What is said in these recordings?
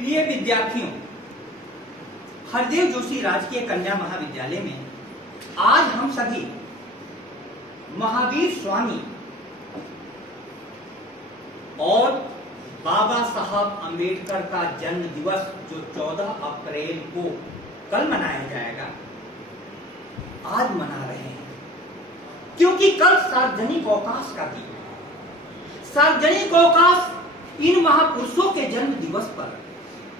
प्रिय विद्यार्थियों, हरदेव जोशी राजकीय कन्या महाविद्यालय में आज हम सभी महावीर स्वामी और बाबा साहब अंबेडकर का जन्म दिवस जो 14 अप्रैल को कल मनाया जाएगा, आज मना रहे हैं क्योंकि कल सार्वजनिक अवकाश का दिन है। सार्वजनिक अवकाश इन महापुरुषों के जन्म दिवस पर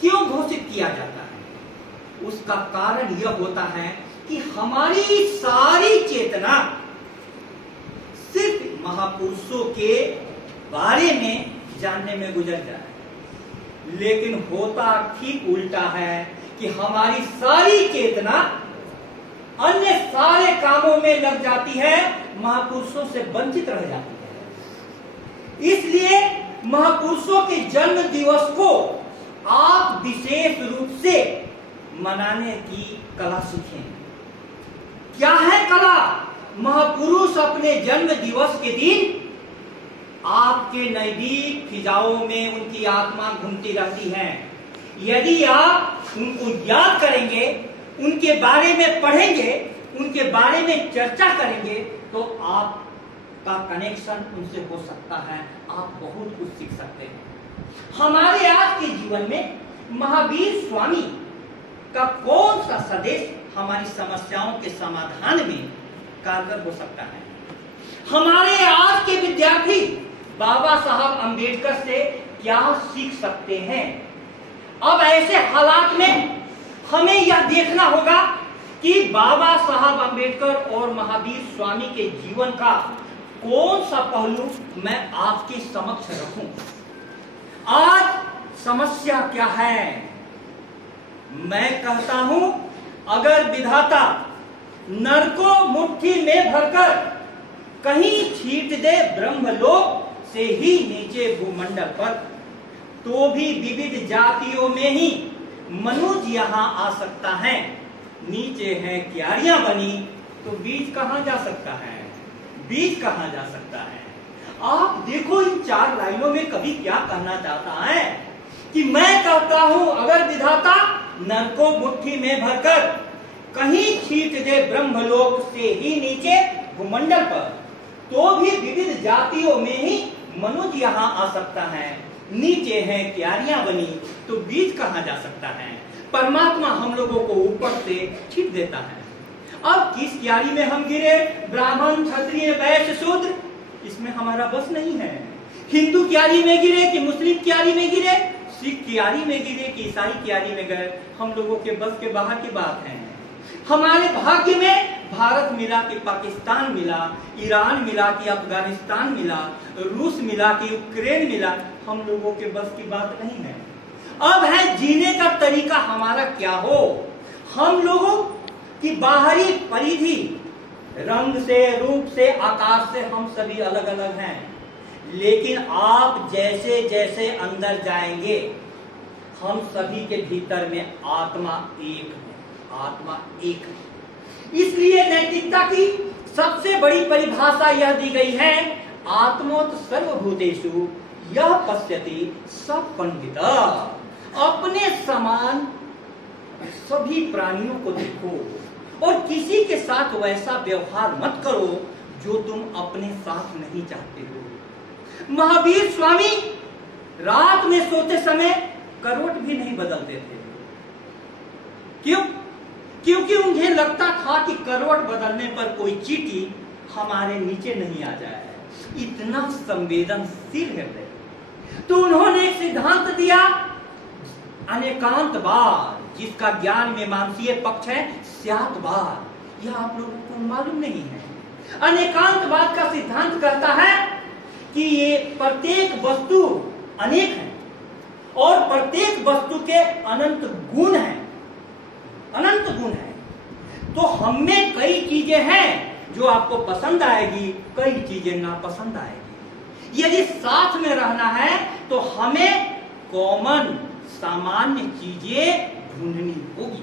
क्यों घोषित किया जाता है? उसका कारण यह होता है कि हमारी सारी चेतना सिर्फ महापुरुषों के बारे में जानने में गुजर जाए, लेकिन होता ठीक उल्टा है कि हमारी सारी चेतना अन्य सारे कामों में लग जाती है, महापुरुषों से वंचित रह जाती है। इसलिए महापुरुषों के जन्म दिवस को आप विशेष रूप से मनाने की कला सीखें। क्या है कला? महापुरुष अपने जन्म दिवस के दिन आपके नजदीक फिजाओं में उनकी आत्मा घूमती रहती है। यदि आप उनको याद करेंगे, उनके बारे में पढ़ेंगे, उनके बारे में चर्चा करेंगे, तो आपका कनेक्शन उनसे हो सकता है, आप बहुत कुछ सीख सकते हैं। हमारे आज के जीवन में महावीर स्वामी का कौन सा संदेश हमारी समस्याओं के समाधान में कारगर हो सकता है? हमारे आज के विद्यार्थी बाबा साहब अंबेडकर से क्या सीख सकते हैं? अब ऐसे हालात में हमें यह देखना होगा कि बाबा साहब अंबेडकर और महावीर स्वामी के जीवन का कौन सा पहलू मैं आपके समक्ष रखूं। आज समस्या क्या है? मैं कहता हूं, अगर विधाता नरको मुट्ठी में भरकर कहीं छीट दे ब्रह्मलोक से ही नीचे भूमंडल पर, तो भी विविध जातियों में ही मनुष्य यहाँ आ सकता है। नीचे है क्यारियां बनी, तो बीज कहाँ जा सकता है? बीज कहाँ जा सकता है? आप देखो इन 4 लाइनों में कवि क्या कहना चाहता है कि मैं कहता हूं, अगर विधाता नरको मुट्ठी में भरकर कहीं छीट दे ब्रह्मलोक से ही नीचे भूमंडल पर, तो भी विविध जातियों में ही मनुष्य यहाँ आ सकता है। नीचे है क्यारियां बनी, तो बीज कहाँ जा सकता है? परमात्मा हम लोगों को ऊपर से छीट देता है। अब किस क्यारी में हम गिरे? ब्राह्मण, क्षत्रिय, वैश्य, शूद्र, इसमें हमारा बस नहीं है। हिंदू क्यारी में गिरे कि मुस्लिम क्यारी में गिरे, सिख क्यारी में गिरे कि ईसाई क्यारी में गए, हम लोगों के बस के बाहर की बात है। हमारे भाग्य में भारत मिला कि पाकिस्तान मिला, ईरान मिला कि अफगानिस्तान मिला, रूस मिला कि यूक्रेन मिला, हम लोगों के बस की बात नहीं है। अब है जीने का तरीका हमारा क्या हो। हम लोगों की बाहरी परिधि, रंग से, रूप से, आकाश से हम सभी अलग अलग हैं, लेकिन आप जैसे जैसे अंदर जाएंगे, हम सभी के भीतर में आत्मा एक है। आत्मा एक है। इसलिए नैतिकता की सबसे बड़ी परिभाषा यह दी गई है, आत्मोत सर्वभूतेषु यह पश्यति सब पंडिता। अपने समान सभी प्राणियों को देखो और किसी के साथ वैसा व्यवहार मत करो जो तुम अपने साथ नहीं चाहते हो। महावीर स्वामी रात में सोते समय करवट भी नहीं बदलते थे। क्यों? क्योंकि उन्हें लगता था कि करवट बदलने पर कोई चींटी हमारे नीचे नहीं आ जाए। इतना संवेदनशील हृदय। तो उन्होंने एक सिद्धांत दिया, अनेकांतवाद, जिसका ज्ञान में मानसीय पक्ष है स्यातवाद। यह आप लोगों को मालूम नहीं है। अनेकांतवाद का सिद्धांत कहता है कि ये प्रत्येक वस्तु अनेक है और प्रत्येक वस्तु के अनंत गुण हैं। अनंत गुण है। तो हम में कई चीजें हैं जो आपको पसंद आएगी, कई चीजें नापसंद आएगी। यदि साथ में रहना है तो हमें कॉमन, सामान्य चीजें ढूंढनी होगी।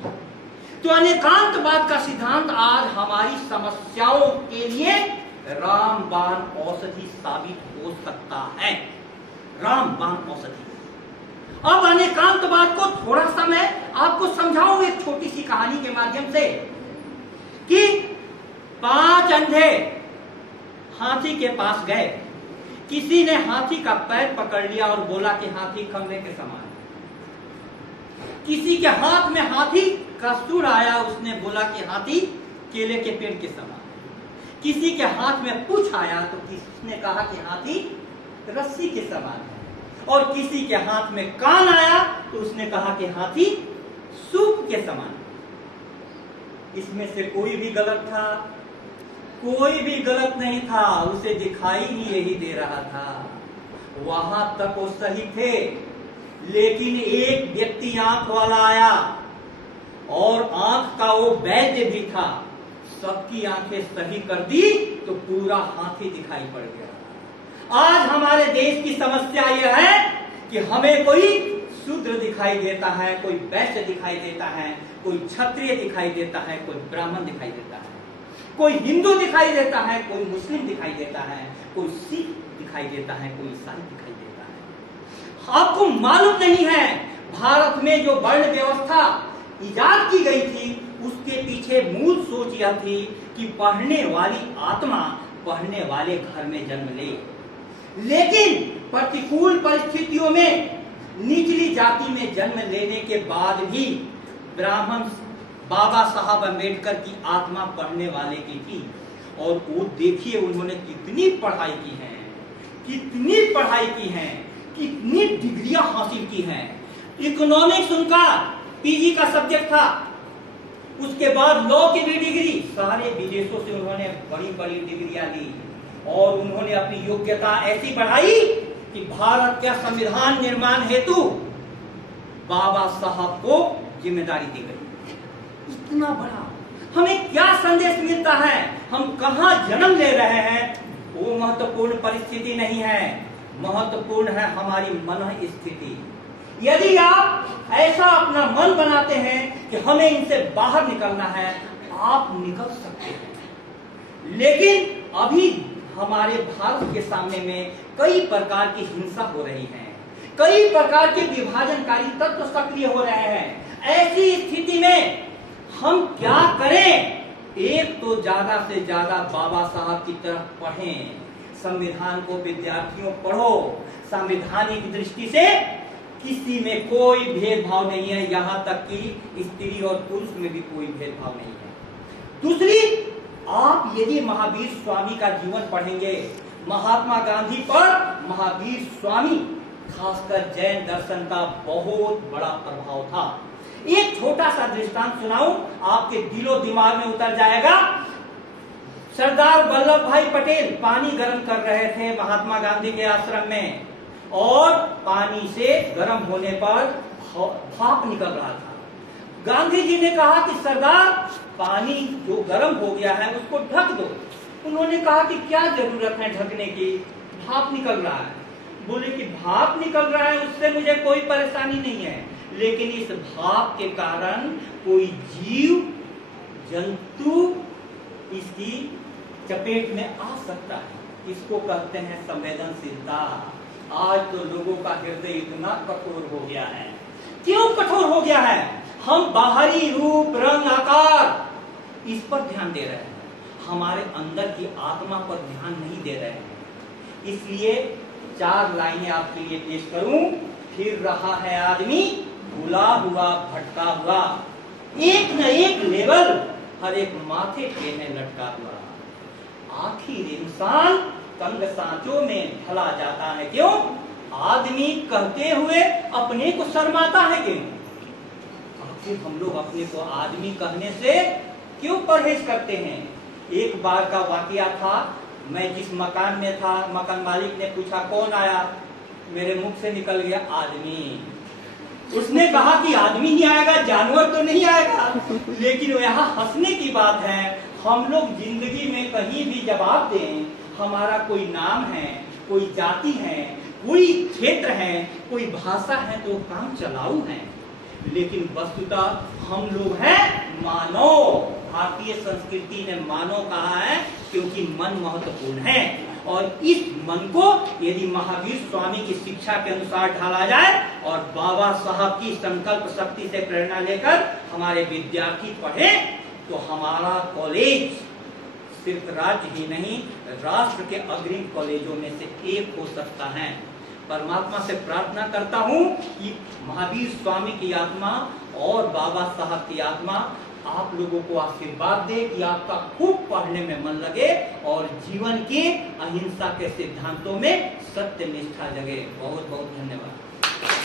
तो अनेकांतवाद का सिद्धांत आज हमारी समस्याओं के लिए रामबाण औषधि साबित हो सकता है। रामबाण औषधि। अब अनेकांतवाद को थोड़ा सा मैं आपको समझाऊं एक छोटी सी कहानी के माध्यम से कि 5 अंधे हाथी के पास गए। किसी ने हाथी का पैर पकड़ लिया और बोला कि हाथी खंभे के समान। किसी के हाथ में हाथी का सूंड आया, उसने बोला कि हाथी केले के पेड़ के समान। किसी के हाथ में पूंछ आया तो किसने कहा कि हाथी रस्सी के समान है। और किसी के हाथ में कान आया तो उसने कहा कि हाथी सूप के समान। इसमें से कोई भी गलत था? कोई भी गलत नहीं था, उसे दिखाई ही यही दे रहा था। वहां तक वो सही थे, लेकिन एक व्यक्ति आंख वाला आया और आंख का वो वैद्य भी था, सबकी आंखें सही कर दी तो पूरा हाथी दिखाई पड़ गया। आज हमारे देश की समस्या यह है कि हमें कोई शूद्र दिखाई देता है, कोई वैश्य दिखाई देता है, कोई क्षत्रिय दिखाई देता है, कोई ब्राह्मण दिखाई देता है, कोई हिंदू दिखाई देता है, कोई मुस्लिम दिखाई देता है, कोई सिख दिखाई देता है, कोई ईसाई दिखाई देता है। आपको मालूम नहीं है भारत में जो वर्ण व्यवस्था इजाद की गई थी उसके पीछे मूल सोच यह थी कि पढ़ने वाली आत्मा पढ़ने वाले घर में जन्म ले। लेकिन प्रतिकूल परिस्थितियों में निचली जाति में जन्म लेने के बाद भी ब्राह्मण बाबा साहब अम्बेडकर की आत्मा पढ़ने वाले की थी। और वो देखिए उन्होंने कितनी पढ़ाई की है, कितनी पढ़ाई की है, कितनी डिग्रियां हासिल की हैं। इकोनॉमिक्स उनका पीजी का सब्जेक्ट था, उसके बाद लॉ की भी डिग्री, सारे विदेशों से उन्होंने बड़ी बड़ी डिग्रियां ली और उन्होंने अपनी योग्यता ऐसी बढ़ाई कि भारत के संविधान निर्माण हेतु बाबा साहब को जिम्मेदारी दी गई। इतना बड़ा हमें क्या संदेश मिलता है, हम कहां जन्म ले रहे हैं वो महत्वपूर्ण परिस्थिति नहीं है, महत्वपूर्ण है हमारी मन स्थिति। यदि आप ऐसा अपना मन बनाते हैं कि हमें इनसे बाहर निकलना है, आप निकल सकते हैं। लेकिन अभी हमारे भारत के सामने में कई प्रकार की हिंसा हो रही है, कई प्रकार के विभाजनकारी तत्व सक्रिय हो रहे हैं। ऐसी स्थिति में हम क्या करें? एक तो ज्यादा से ज्यादा बाबा साहब की तरफ पढ़ें, संविधान को विद्यार्थियों पढ़ो। संवैधानिक दृष्टि से किसी में कोई भेदभाव नहीं है, यहां तक कि स्त्री और पुरुष में भी कोई भेदभाव नहीं है। दूसरी, आप यदि महावीर स्वामी का जीवन पढ़ेंगे, महात्मा गांधी पर महावीर स्वामी खासकर जैन दर्शन का बहुत बड़ा प्रभाव था। एक छोटा सा दृष्टांत सुनाऊं, आपके दिलो दिमाग में उतर जाएगा। सरदार वल्लभ भाई पटेल पानी गर्म कर रहे थे महात्मा गांधी के आश्रम में, और पानी से गर्म होने पर भाप निकल रहा था। गांधी जी ने कहा कि सरदार पानी जो गर्म हो गया है उसको ढक दो। उन्होंने कहा कि क्या जरूरत है ढकने की, भाप निकल रहा है। बोले कि भाप निकल रहा है उससे मुझे कोई परेशानी नहीं है, लेकिन इस भाप के कारण कोई जीव जंतु इसकी चपेट में आ सकता है। इसको कहते हैं संवेदनशीलता। आज तो लोगों का हृदय इतना कठोर हो गया है। क्यों कठोर हो गया है? हम बाहरी रूप रंग आकार इस पर ध्यान दे रहे हैं, हमारे अंदर की आत्मा पर ध्यान नहीं दे रहे हैं। इसलिए 4 लाइनें आपके लिए पेश करूं। फिर रहा है आदमी भूला हुआ भटका हुआ, एक न एक लेवल हर एक माथे पे है लटका हुआ। आखिर इंसान तंग सांचों में ढला जाता है। क्यों? आदमी कहते हुए अपने को शर्माता है। क्यों? आखिर हम लोग अपने को आदमी कहने से क्यों परहेज करते हैं? एक बार का वाकया था, मैं जिस मकान में था, मकान मालिक ने पूछा कौन आया, मेरे मुख से निकल गया आदमी। उसने कहा कि आदमी ही आएगा, जानवर तो नहीं आएगा। लेकिन यहाँ हंसने की बात है, हम लोग जिंदगी में कहीं भी जवाब दें, हमारा कोई नाम है, कोई जाति है, कोई क्षेत्र है, कोई भाषा है, तो काम चलाऊ है। लेकिन वस्तुतः हम लोग हैं मानव। भारतीय संस्कृति ने मानव कहा है क्योंकि मन महत्वपूर्ण है। और इस मन को यदि महावीर स्वामी की शिक्षा के अनुसार ढाला जाए और बाबा साहब की संकल्प शक्ति से प्रेरणा लेकर हमारे विद्यार्थी पढ़े तो हमारा कॉलेज सिर्फ राज्य ही नहीं राष्ट्र के अग्रणी कॉलेजों में से एक हो सकता है। परमात्मा से प्रार्थना करता हूं कि महावीर स्वामी की आत्मा और बाबा साहब की आत्मा आप लोगों को आशीर्वाद दे कि आपका खूब पढ़ने में मन लगे और जीवन के अहिंसा के सिद्धांतों में सत्य निष्ठा जगे। बहुत बहुत धन्यवाद।